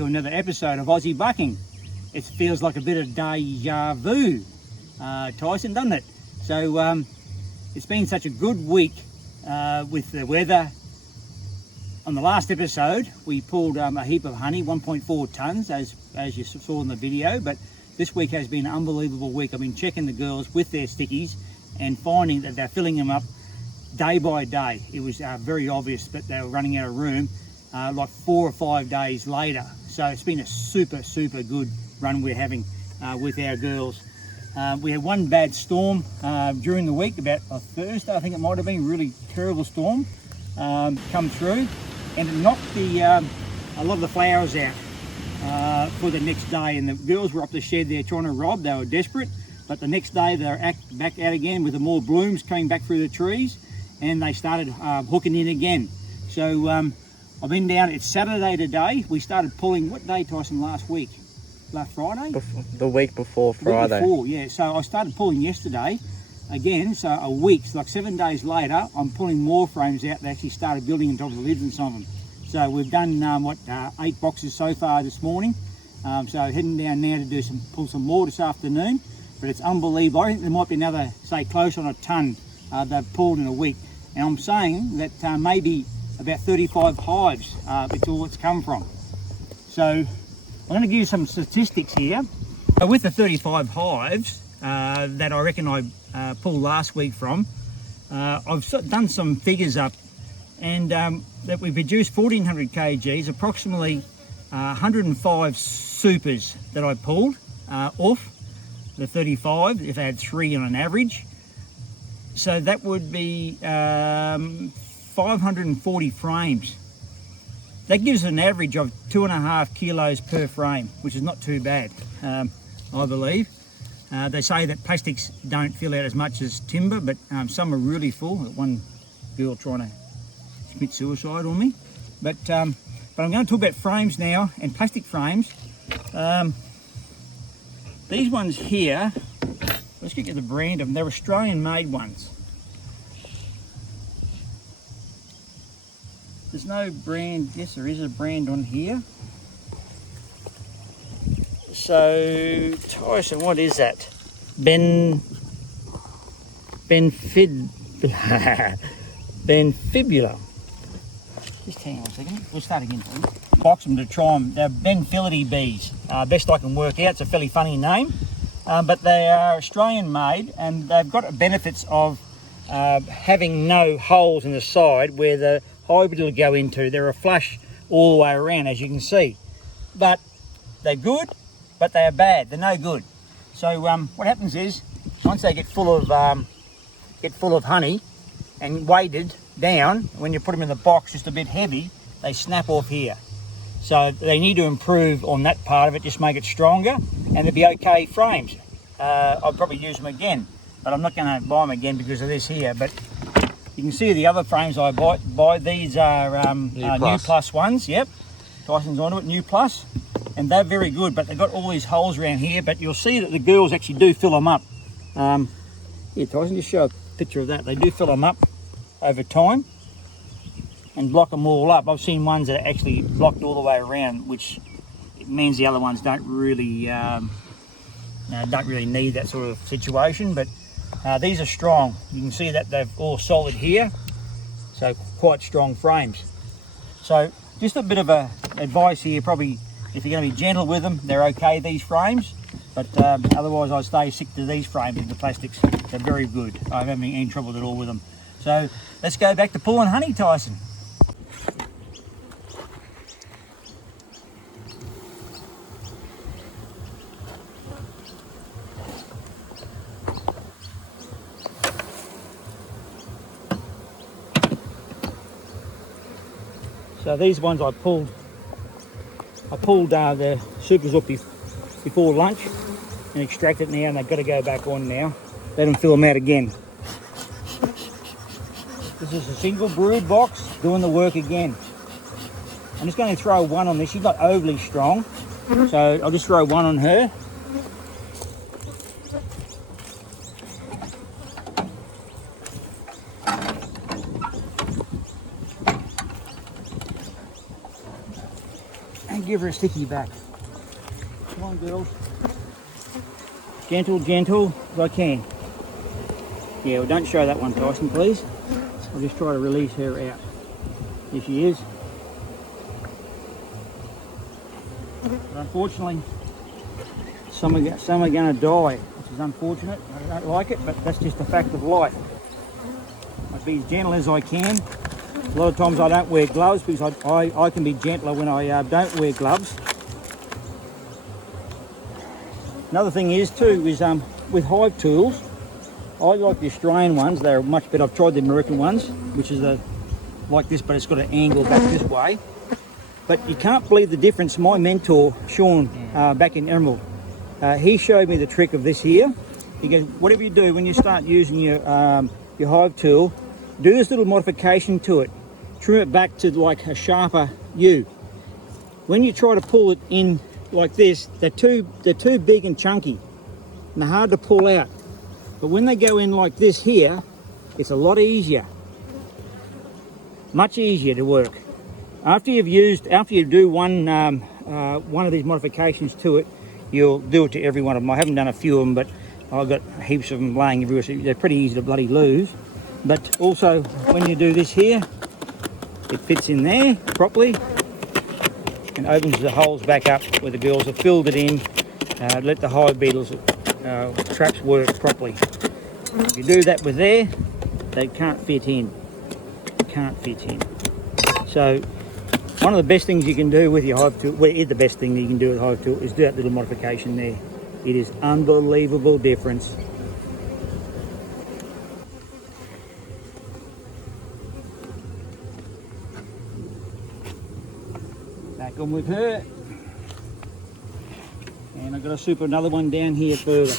to another episode of Aussie Bucking. It feels like a bit of deja vu, Tyson, doesn't it? So it's been such a good week with the weather. On the last episode, we pulled a heap of honey, 1.4 tonnes, as you saw in the video, but this week has been an unbelievable week. I've been checking the girls with their stickies and finding that they're filling them up day by day. It was very obvious that they were running out of room like 4 or 5 days later. So it's been a super good run we're having with our girls. We had one bad storm during the week, about a Thursday, I think it might have been, really terrible storm come through, and it knocked a lot of the flowers out for the next day, and the girls were up the shed there trying to rob. They were desperate, but the next day they're back out again with the more blooms coming back through the trees, and they started hooking in again. So I've been down, it's Saturday today. We started pulling, what day, Tyson, last week? Last Friday? The week before Friday. The week before, yeah. So I started pulling yesterday again, so a week, so like 7 days later, I'm pulling more frames out that actually started building on top of the lids and some of them. So we've done 8 boxes so far this morning. So heading down now to pull some more this afternoon. But it's unbelievable. I think there might be another, say, close on a tonne they've pulled in a week. And I'm saying that maybe about 35 hives it's all it's come from. So I'm going to give you some statistics here. With the 35 hives that I reckon I pulled last week from, I've done some figures up, and that we produced 1400 kgs, approximately 105 supers that I pulled off the 35, if I had 3 on an average. So that would be 540 frames. That gives an average of 2.5 kilos per frame, which is not too bad, I believe. They say that plastics don't fill out as much as timber, but some are really full. One girl trying to commit suicide on me. But I'm going to talk about frames now, and plastic frames. These ones here, let's get the brand of them. They're Australian made ones. There's no brand, yes there is a brand on here. So, Tyson, what is that? Benfibula. Just hang on a second. We'll start again, please. Box them to try them. They're Benfilidae bees. Best I can work out. It's a fairly funny name. But they are Australian made, and they've got benefits of having no holes in the side where the hive will go into. They're a flush all the way around, as you can see. But they're good, but they are bad. They're no good. So what happens is, once they get full of honey and weighted down, when you put them in the box just a bit heavy, they snap off here. So they need to improve on that part of it, just make it stronger, and they'll be okay frames. I'll probably use them again, but I'm not going to buy them again because of this here. But you can see the other frames I buy. These are New Plus ones. Yep, Tyson's onto it, New Plus, and they're very good. But they've got all these holes around here. But you'll see that the girls actually do fill them up. Here, Tyson, just show a picture of that. They do fill them up over time and block them all up. I've seen ones that are actually blocked all the way around, which it means the other ones don't really need that sort of situation. But these are strong. You can see that they're all solid here, so quite strong frames. So just a bit of advice here, probably if you're going to be gentle with them, they're okay, these frames, but otherwise I stick to these frames with the plastics. They're very good. I haven't had any trouble at all with them. So let's go back to pulling honey, Tyson. So these ones I pulled the supers up before lunch and extract it now, and they've got to go back on now. Let them fill them out again. This is a single brood box doing the work again. I'm just going to throw one on this. She's not overly strong, so I'll just throw one on her. give her a sticky back. Come on, girls. Gentle, gentle as I can. Yeah, well, don't show that one, Tyson, please. I'll just try to release her out. Here she is. But unfortunately, some are going to die, which is unfortunate. I don't like it, but that's just a fact of life. I'll be as gentle as I can. A lot of times I don't wear gloves because I can be gentler when I don't wear gloves. Another thing is too is with hive tools, I like the Australian ones. They're much better. I've tried the American ones, which is like this, but it's got an angle back this way. But you can't believe the difference. My mentor, Sean, back in Emerald, he showed me the trick of this here. He goes, whatever you do when you start using your hive tool, do this little modification to it. Trim it back to like a sharper U. When you try to pull it in like this, they're too big and chunky, and they're hard to pull out. But when they go in like this here, it's a lot easier. Much easier to work. After you do one of these modifications to it, you'll do it to every one of them. I haven't done a few of them, but I've got heaps of them laying everywhere, so they're pretty easy to bloody lose. But also, when you do this here, it fits in there properly and opens the holes back up where the girls have filled it in. Let the hive beetles traps work properly. If you do that with there, they can't fit in. Can't fit in. So one of the best things you can do with your hive tool, well, it is the best thing that you can do with hive tool, is do that little modification there. It is unbelievable difference. Back on with her. And I've got to super another one down here further.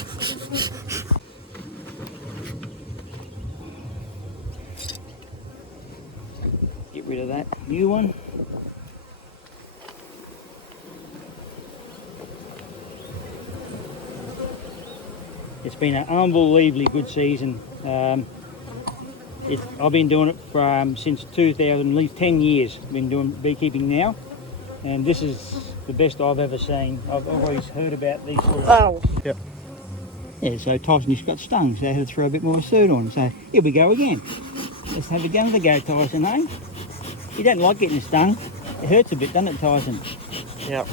Get rid of that new one. It's been an unbelievably good season. I've been doing it for, since 2000, at least 10 years. I've been doing beekeeping now, and this is the best I've ever seen. I've always heard about these sort of... Oh. Yep. Yeah, so Tyson just got stung, so I had to throw a bit more suit on. So here we go again. Let's have another go, Tyson, eh? You don't like getting stung. It hurts a bit, doesn't it, Tyson? Yep.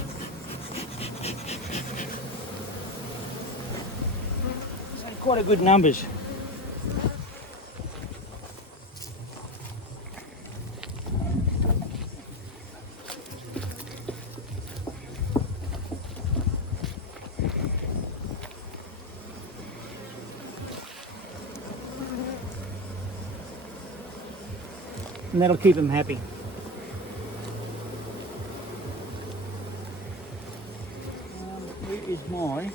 So quite a good numbers. And that'll keep them happy. Where is my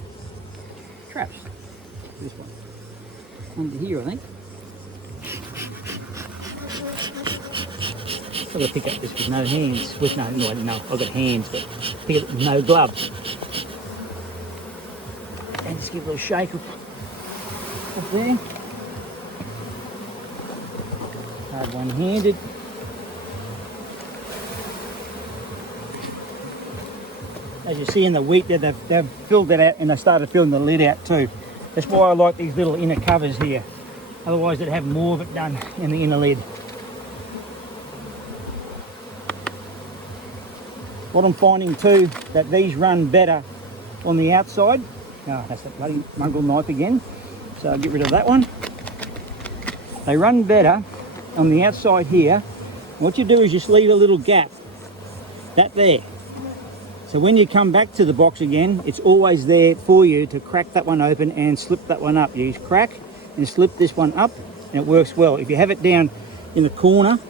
traps? This one. Under here, I think. I've got to pick up this with no hands. With no, I've got hands, but pick it up with no gloves. And just give it a little shake up there. Hard one-handed. As you see in the wheat there, they've filled that out and they started filling the lid out too. That's why I like these little inner covers here. Otherwise they'd have more of it done in the inner lid. What I'm finding too, that these run better on the outside. Oh, that's that bloody mongrel knife again. So I'll get rid of that one. They run better on the outside here. What you do is just leave a little gap, that there. So when you come back to the box again, it's always there for you to crack that one open and slip that one up. You just crack and slip this one up and it works well. If you have it down in the corner,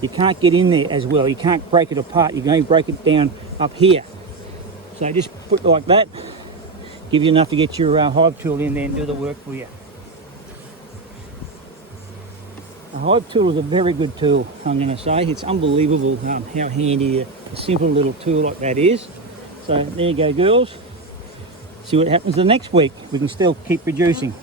you can't get in there as well. You can't break it apart. You're going to break it down up here. So just put it like that, give you enough to get your hive tool in there and do the work for you. A hive tool is a very good tool, I'm going to say. It's unbelievable how handy a simple little tool like that is. So there you go, girls. See what happens the next week. We can still keep producing.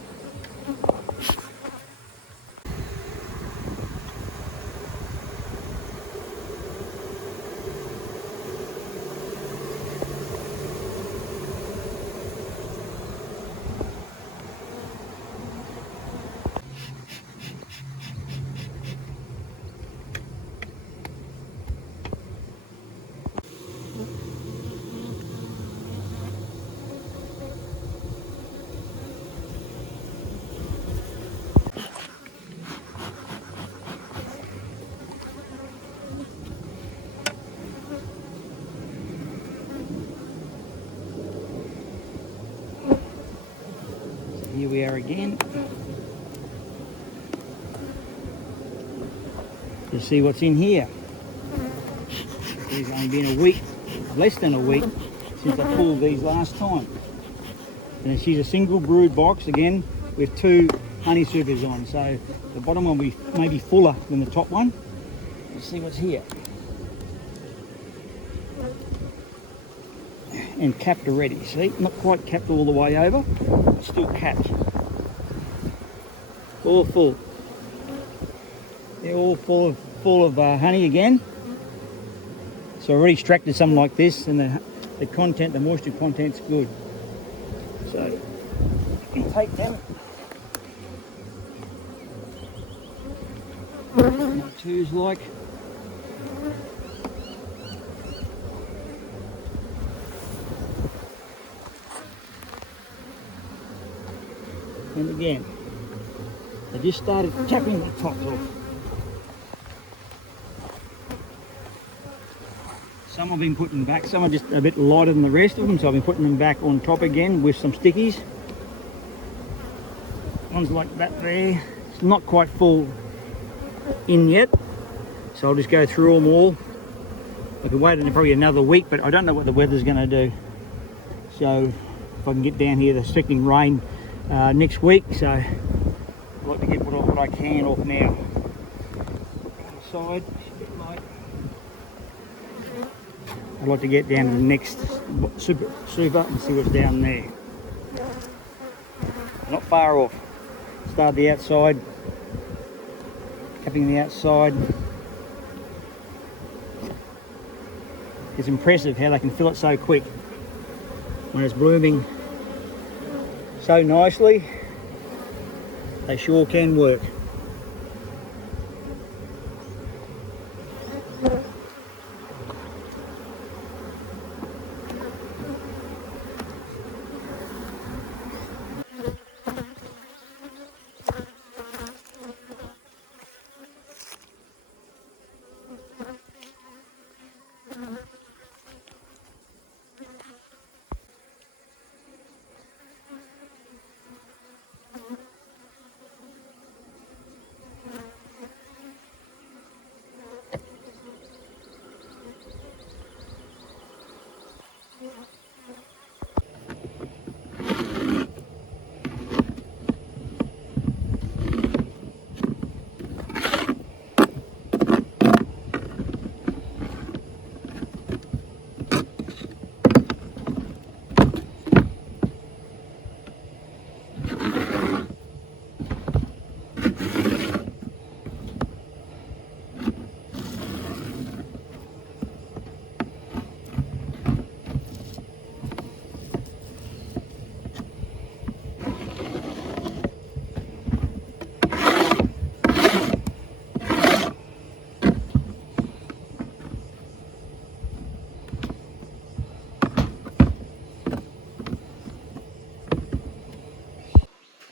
here we are again. To see what's in here. It's only been a week, less than a week, since I pulled these last time. And she's a single brood box again with 2 honey supers on. So the bottom one will be maybe fuller than the top one. Let's see what's here. And capped already, see? Not quite capped all the way over, but still capped. All full. They're all full of honey again. So I already extracted something like this, and the content, the moisture content's good. So you can take them. Number 2's like. And again, they just started tapping the tops off. Some I've been putting back, some are just a bit lighter than the rest of them, so I've been putting them back on top again with some stickies. One's like that there. It's not quite full in yet, so I'll just go through them all. I could wait probably another week, but I don't know what the weather's going to do. So if I can get down here, they're expecting rain next week, so I'd like to get what I can off now. Side, it's a bit light. I'd like to get down to the next super and see what's down there. Not far off. Start the outside, capping the outside. It's impressive how they can fill it so quick when it's blooming so nicely. They sure can work.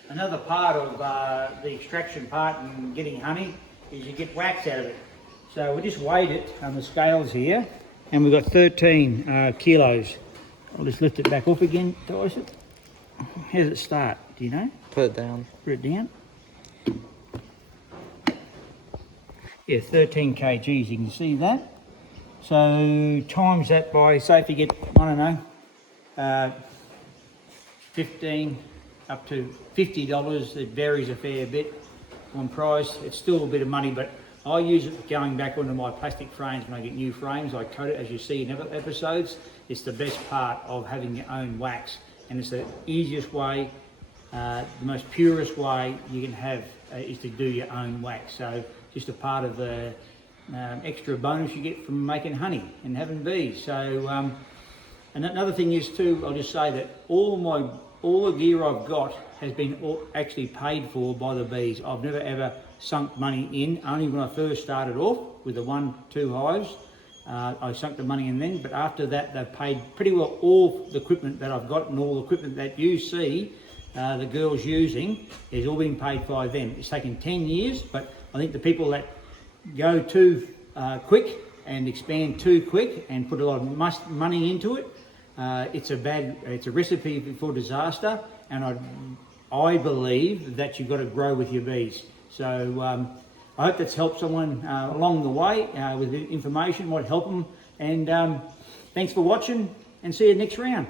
Another part of the extraction part and getting honey is you get wax out of it. So we just weighed it on the scales here, and we've got 13 kilos. I'll just lift it back up again, Tyson. How does it start? Do you know? Put it down. Put it down. Yeah, 13 kgs, you can see that. So times that by, say if you get, I don't know, 15 up to $50, it varies a fair bit on price. It's still a bit of money, but I use it going back onto my plastic frames when I get new frames. I coat it, as you see in other episodes. It's the best part of having your own wax, and it's the easiest way, the most purest way you can have is to do your own wax. So just a part of the extra bonus you get from making honey and having bees. So and another thing is too, I'll just say that all the gear I've got has been actually paid for by the bees. I've never ever sunk money in, only when I first started off with the 1-2 hives. I sunk the money in then, but after that they've paid pretty well all the equipment that I've got, and all the equipment that you see the girls using is all being paid by them. It's taken 10 years, but I think the people that go too quick and expand too quick and put a lot of money into it, it's a recipe for disaster, and I believe that you've got to grow with your bees. So I hope that's helped someone along the way with the information, might help them. And thanks for watching, and see you next round.